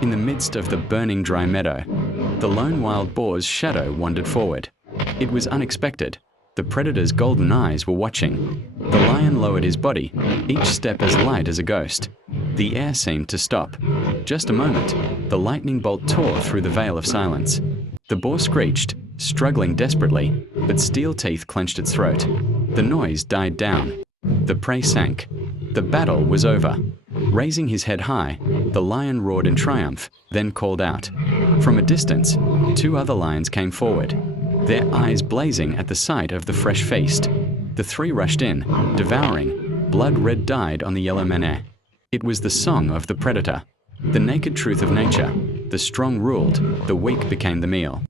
In the midst of the burning dry meadow, the lone wild boar's shadow wandered forward. It was unexpected. The predator's golden eyes were watching. The lion lowered his body, each step as light as a ghost. The air seemed to stop. Just a moment, the lightning bolt tore through the veil of silence. The boar screeched, struggling desperately, but steel teeth clenched its throat. The noise died down. The prey sank. The battle was over. Raising his head high, the lion roared in triumph, then called out. From a distance, two other lions came forward, their eyes blazing at the sight of the fresh feast. The three rushed in, devouring. Blood red dyed on the yellow manet. It was the song of the predator, the naked truth of nature. The strong ruled, the weak became the meal.